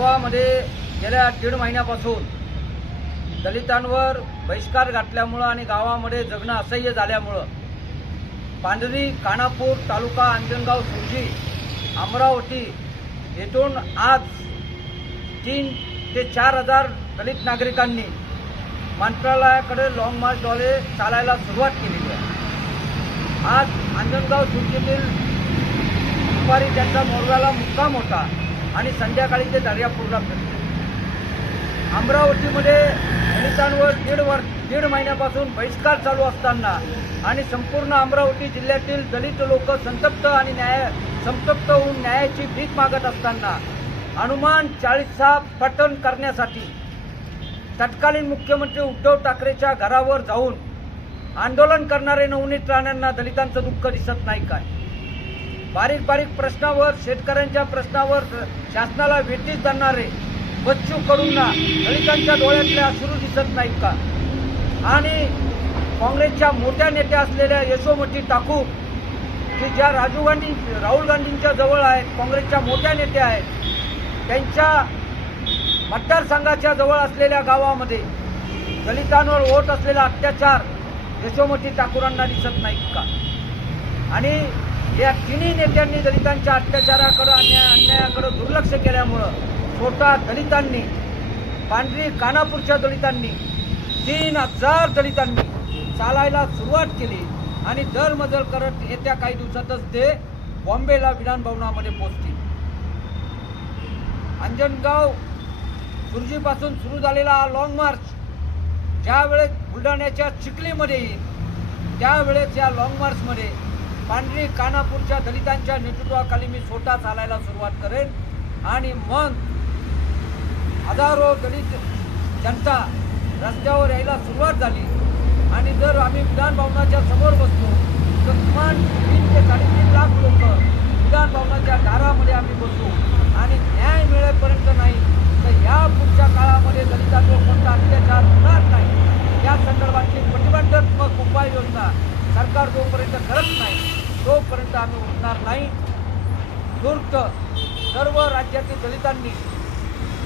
गावामध्ये गेल्या दीड महिन्यापासून दलितांवर बहिष्कार घातल्यामुळं आणि गावामध्ये जगणं असह्य झाल्यामुळं पांढरी कानापूर तालुका अंजनगाव सुरजी अमरावती येथून आज तीन ते चार हजार दलित नागरिकांनी मंत्रालयाकडे लाँग मार्चद्वारे चालायला सुरुवात केलेली आहे. आज अंजनगाव सुरजीतील दुपारी त्यांचा मोरगाला मुक्काम होता. आणि संध्याकाळी ते दर्यापूरला फिरते अमरावतीमध्ये दलितांवर दीड वर्ष दीड महिन्यापासून बहिष्कार चालू असताना आणि संपूर्ण अमरावती जिल्ह्यातील दलित लोक संतप्त आणि न्याय संतप्त होऊन न्यायाची भीक मागत असताना हनुमान चाळीसा पठण करण्यासाठी तत्कालीन मुख्यमंत्री उद्धव ठाकरेच्या घरावर जाऊन आंदोलन करणारे नवनीत राण्यांना दलितांचं दुःख दिसत नाही काय? बारीक बारीक प्रश्नावर शेतकऱ्यांच्या प्रश्नावर शासनाला वेटीस जाणारे बच्चू कडूंना दलितांच्या डोळ्यातले अश्रू दिसत नाहीत का? आणि काँग्रेसच्या मोठ्या नेत्या असलेल्या यशोमती ठाकूर की ज्या राजीव गांधी राहुल गांधींच्या जवळ आहेत काँग्रेसच्या मोठ्या नेत्या आहेत त्यांच्या मतदारसंघाच्या जवळ असलेल्या गावामध्ये दलितांवर होत असलेला अत्याचार यशोमती ठाकूरांना दिसत नाहीत का? आणि या तिन्ही नेत्यांनी दलितांच्या अत्याचाराकडं अन्याय अन्यायाकडं दुर्लक्ष केल्यामुळं स्वतः दलितांनी पांढरी कानापूरच्या दलितांनी तीन हजार दलितांनी चालायला सुरुवात केली आणि दरमजल करत येत्या काही दिवसातच ते बॉम्बेला विधानभवनामध्ये पोहोचतील अंजनगाव सुरजीपासून सुरू झालेला हा लॉंग मार्च ज्यावेळेस बुलढाण्याच्या चिखलीमध्ये येईल त्यावेळेस या लॉंग मार्चमध्ये पांढरी कानापूरच्या दलितांच्या नेतृत्वाखाली मी स्वतः चालायला सुरुवात करेन. आणि मग हजारो दलित जनता रस्त्यावर यायला सुरुवात झाली. आणि जर आम्ही विधानभवनाच्या समोर बसलो तर किमान तीन ते साडेतीन लाख लोक विधान भवनाच्या दारामध्ये आम्ही बसू. आणि न्याय मिळेपर्यंत नाही तर या पुढच्या काळामध्ये दलितांवर कोणता अत्याचार होणार नाही? या संदर्भातली प्रतिबंधात्मक उपाययोजना सरकार जोपर्यंत करत नाही तोपर्यंत आम्ही उठणार नाही. दुर्त सर्व राज्यातील दलितांनी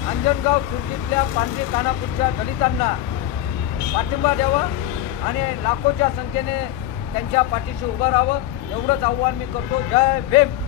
अंजनगाव खुर्जीतल्या पांढरी कानापूरच्या दलितांना पाठिंबा द्यावा आणि लाखोच्या संख्येने त्यांच्या पाठीशी उभं राहावं. एवढंच आव्हान मी करतो. जय भीम!